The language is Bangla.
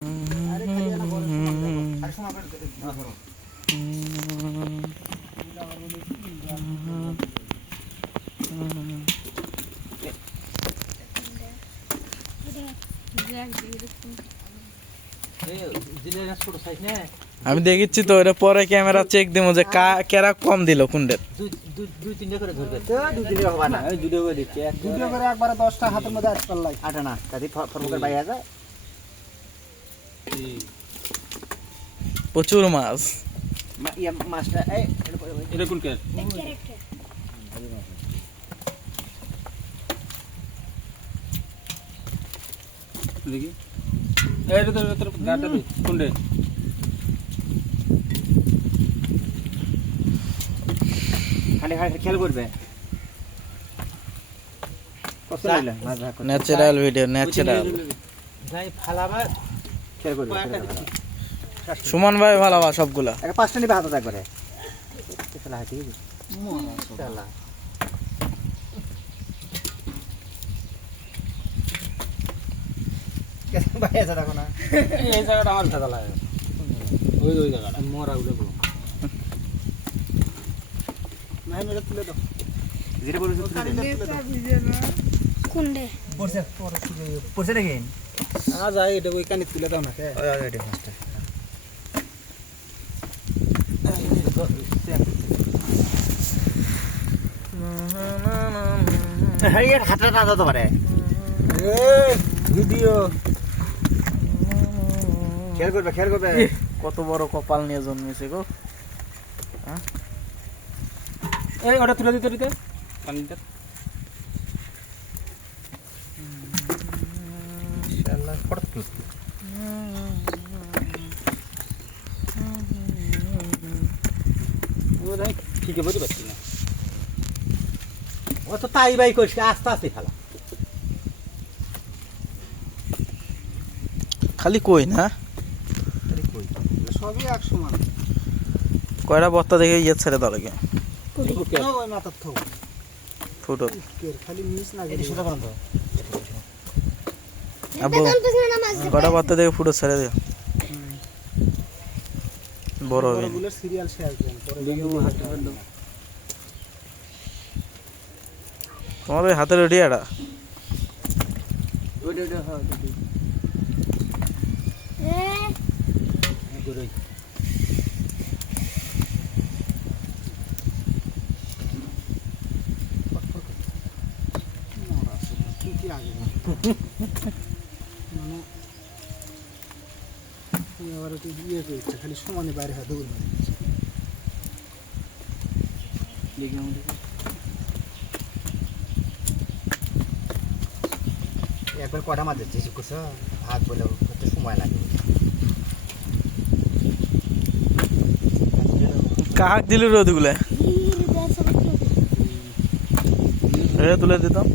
আমি দেখেছি তো এটা পরে ক্যামেরা চেক দিব যে কেরা কম দিল কুন্ডের দুই তিনটা করে ধরবে তো দুই তিনটা হবে না ওই দুটো করে দিচ্ছে দুটো করে একবারে 10টা হাতের মধ্যে আট পাল্লাই আটা না তাতে ফরফকের বাইরে যায় প্রচুর মাছ ইয়া মাছটা এই এটা কোন কে দেখি এইটা তো গাটা দে কোনডে খালি খালি খেল করবে কত নিলে মাছ ভাগ করে ন্যাচারাল ভিডিও ন্যাচারাল যাই ফালাবা খেল করবে সুমন ভাই ভালোবা সবগুলা একটা পাঁচটা নিবে হাতে একবারে খেলা হাতে দিবি শালা কেন ভাই আছে দেখো না এই জায়গাটা আমার খেলা লাগে ওই জায়গাটা মোরা উড়ে বলো নাই মেরে তুলে দাও যেটা বলেছো কোনডে পড়ছে নাকি যাই এটা ওই কানে তুলে দাও না কে এটা ফাস্টটা হ্যাঁ এর হাতটা না দাও তো পারে ভিডিও খেয়াল করবে কত বড় কপাল নিয়ে জন্মেছে গো এই ওটা তুলে দিতে পানিটা ইনশাআল্লাহ ফটো তুল ও দেখ ঠিক আছে বুঝতে পারছি না ও তো তাই বাই করিস আস্তে আস্তে খেলা খালি কই না সবই এক সমান কয়টা বত্তা দেখে ইয়ে ছেড়ে দাও লাগে ওই মাথার থো ফুটো খালি মিস না এই ছোট বন্ধ আবু কয়টা বত্তা দেখে ফুটো ছেড়ে দিও বড় হবে বড়গুলোর সিরিয়াল শেয়ার করেন পরে তোমার ওই হাতের রেডিয়াটা ওইটা হ্যাঁ গুরুই কি আগে মানে এবারে তো ইয়ে করছে খালি সমানে বাইরে হাতে দৌড় মারে দেখি আমাদের একবার কটা মাছ যাচ্ছে করছো ভাগ বলে কত সময় লাগে কাক দিল রোদগুলা তুলে দিতাম